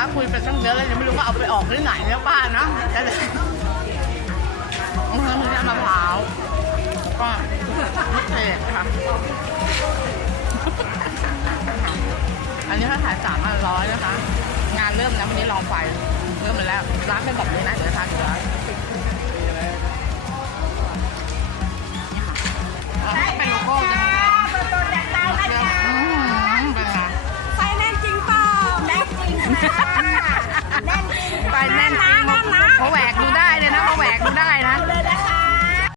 าคุยไปตั้งเยอะแล้ว่าเอาไปออกที่ไหนเนี่ยป้าเนาะจะเลยอือมีน้ำมะพร้าวก็เผ็ดค่ะ อันนี้ถ้าขายสามพันร้อยนะคะ งานเริ่มแล้ววันนี้ลองไป เริ่มแล้วร้านเป็นแบบนี้นะ and man.